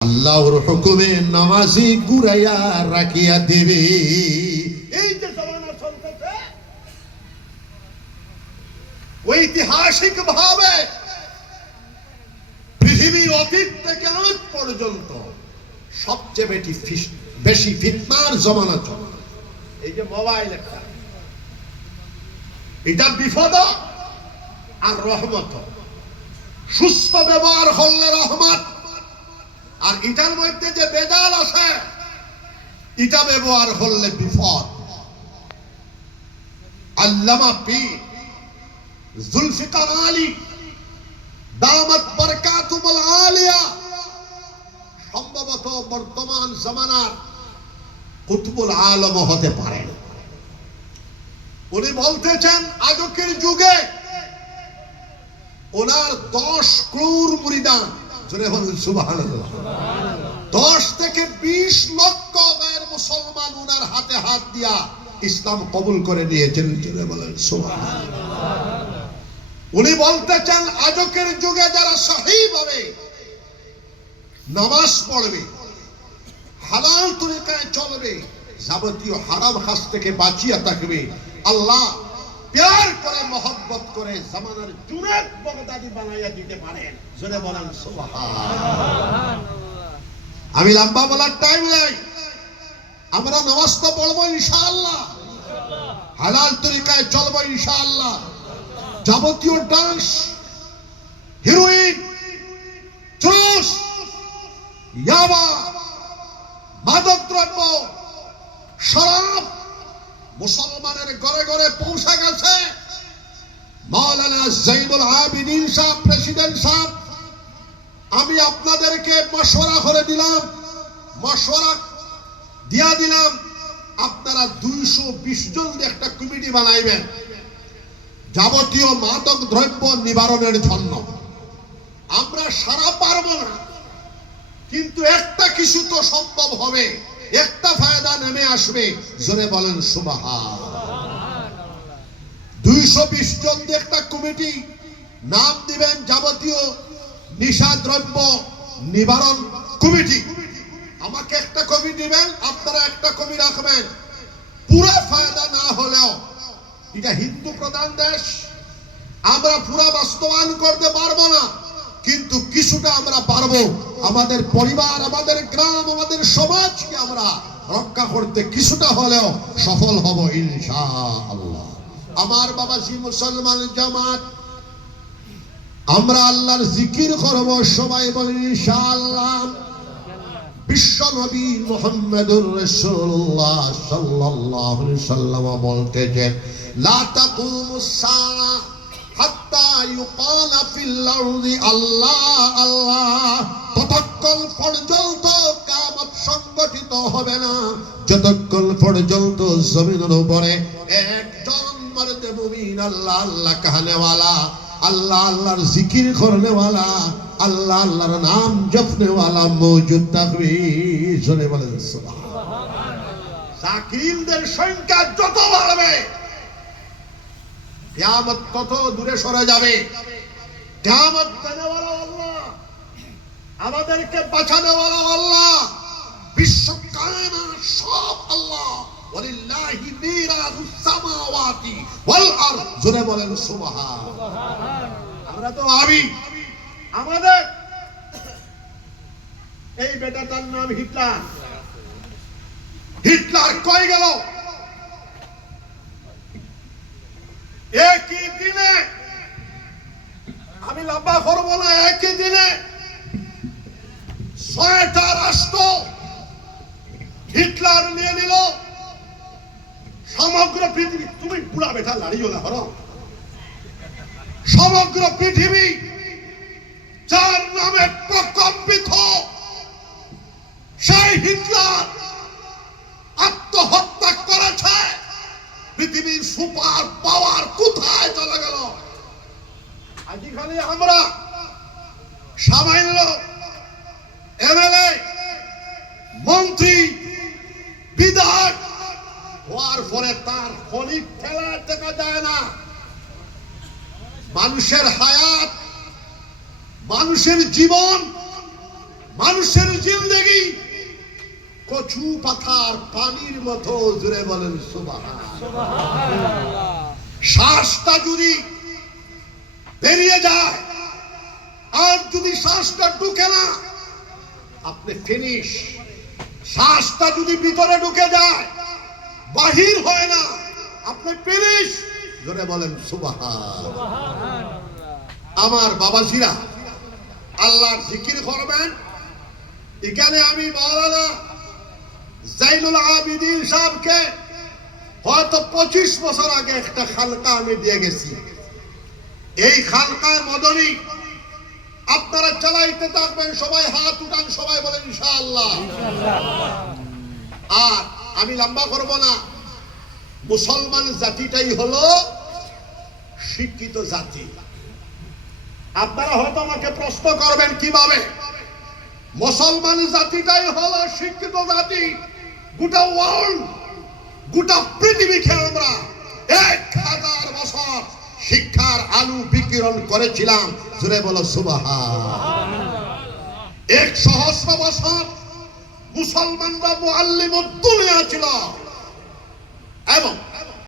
আল্লাহর হুকুমে নামাজি গুরাইয়া রাখিয়া দিবে। এই যে জমানা চলতেছে ঐতিহাসিক ভাবে পৃথিবীর অতীত থেকে আজ পর্যন্ত সবচেয়ে বেশি ফিতনার জমানা চলে। এই যে মোবাইল একটা, এটা বিপদ আর রহমত। সুস্থ ব্যবহার হলে রহমত, আর এটার মধ্যে যে বেজাল আছে এটা ব্যবহার হলে বিপদ। আল্লামা পীর জুলফিকার আলী দামাত বরকাতুল আলিয়া সম্ভবত বর্তমান জামানার কুতুবুল আলম হতে পারেন। উনি বলতেছেন আজকের যুগে ওনার 10 ক্রোড় মুরিদান, জোরে বলেন সুবহানাল্লাহ, 10 থেকে 20 লক্ষ গায়ের মুসলমান ওনার হাতে হাত দিয়া ইসলাম কবুল করে নিয়েছেন, জোরে বলেন সুবহানাল্লাহ। উনি বলতেছেন আজকের যুগে যারা সহিভাবে নামাজ পড়বে, হালাল তরিকায় চলবে, যাবতীয় হারাম কাজ থেকে বাঁচিয়া থাকবে, আল্লাহ প্যার করে মহব্বত করে জামানার জুনায়েদ বাগদাদি বানাইয়া দিতে পারেন, জোরে বলেন সুবহানাল্লাহ। আমি লম্বা বলার টাইম নাই, আমরা নামাজ তো পড়বো ইনশাআল্লাহ, হালাল তরিকায় চলবো ইনশাআল্লাহ। যাবতীয় ডান্স, হিরোইন, জুস, ইয়াবা, মাদক দ্রব্য, শরাব মুসলমানের ঘরে ঘরে পৌঁছে গেছে। মাওলানা জৈনুল আবিদিন সাহেব, প্রেসিডেন্ট সাহেব, আমি আপনাদেরকে মশওয়ারা করে দিলাম, মশওয়ারা দিয়া দিলাম, আপনারা 220 জন একটা কমিটি বানাইবেন যাবতীয় মাদক দ্রব্য নিবারণের জন্য। আমরা সারা পারবো না, কিন্তু একটা কিছু তো সম্ভব হবে, একটা ফায়দা নেমে আসবে, জোরে বলেন সুবহানাল্লাহ। 220 জন দিয়ে একটা কমিটি নাম দিবেন যাবতীয় নিশা দ্রব্য নিবারণ কমিটি। আমাকে একটা কমি দিবেন, আপনারা একটা কমি রাখবেন। পুরো ফায়দা না হলেও, এটা হিন্দু প্রধান দেশ, আমরা পুরো বাস্তবায়ন করতে পারবো না, কিন্তু কিছুটা আমরা পারবো। আমাদের পরিবার, আমাদের গ্রাম, আমাদের সমাজকে আমরা রক্ষা করতে কিছুটা হলেও সফল হব ইনশাআল্লাহ। আমার বাবাজি মুসলমান জামাত, আমরা আল্লাহর জিকির করব, সবাই বলি ইনশাআল্লাহ। বিশ্ব নবী মুহাম্মদুর রাসূলুল্লাহ সাল্লাল্লাহু আলাইহি ওয়াসাল্লাম বলতেছেন, লা তাকুমুস সাআ হাত্তা ইউকালা ফিল আরদি আল্লাহ আল্লাহ। ততক্ষণ পর্যন্ত কিয়ামত সংগঠিত হবে না যতক্ষণ পর্যন্ত জমিনের উপরে একজন মর্দে মুমিন আল্লাহ আল্লাহ कहने वाला, আল্লাহ আল্লাহর জিকির করনে वाला, আল্লাহ আল্লাহর নাম জপনে वाला মौजूद থাকবে, জোরে বলেন সুবহানাল্লাহ। জাকিরদের সংখ্যা যত বাড়বে কিয়ামত তত দূরে সরে যাবে। কিয়ামত দেনে वाला আল্লাহ, আমাদেরকে বাঁচানে वाला আল্লাহ, বিশ্ব কায়নাত সব আল্লাহ। ওয়ালিল্লাহি মিরাসুস সামাওয়াতি ওয়াল আরদ, জোরে বলেন সুবহানাল্লাহ। আমরা তো ভাবি আমাদের এই বেটাটার নাম হিটলার, হিটলার কই গেল? একই দিনে, আমি লম্বা করবো না, একই দিনে 6টা রাষ্ট্র হিটলার নিয়ে নিল সমগ্র পৃথিবী। তুমি পুরা বেটা লাড়িও না হরো, সমগ্র পৃথিবী যার নামে প্রকম্পিত সেই হিটলার আত্মহত্যা করেছে। পৃথিবীর সুপার পাওয়ার কোথায় চলে গেল? আজকাল আমরা সামান্য এমএলএ, মন্ত্রী, বিধায়ক হওয়ার পরে তার খলিক ঠেলা দেখা যায় না। মানুষের হায়াত, মানুষের জীবন, মানুষের জিন্দেগি কচু পাতার পানির মতো, জুড়ে বলেন সুবহানাল্লাহ। শ্বাসটা যদি বেরিয়ে যায় আর যদি শ্বাসটা ঢুকে না, আপনি ফিনিশ। শ্বাসটা যদি ভিতরে ঢুকে যায়, বাহির হয় না, আপনি ফিনিশ। জোরে বলেন সুবহানাল্লাহ। আমার বাবাজিরা, আল্লাহর জিকির করবেন। এখানে আমি মাওলানা জাইনুল আবিদিন সাহেবকে হয়তো 25 বছর আগে একটা খালকা আমি দিয়ে গেছি। এই খালকায় মদনী আপনারা চালাইতে থাকবেন, সবাই হাত উঠান, সবাই বলেন ইনশাআল্লাহ। আর আমি লম্বা করব না। মুসলমান জাতিটাই হলো শিক্ষিত জাতি। আপনারা হয়তো আমাকে প্রশ্ন করবেন কিভাবে। মুসলমান জাতিটাই হলো শিক্ষিত জাতি। গোটা ওয়ার্ল্ড, গোটা পৃথিবীকে আমরা 1000 বছর শিক্ষার আলো বিকিরণ করেছিলাম। জোরে বলো সুবহানাল্লাহ। 100 বছর মুসলমানরা মুআল্লিমুদ দুনিয়া ছিল এবং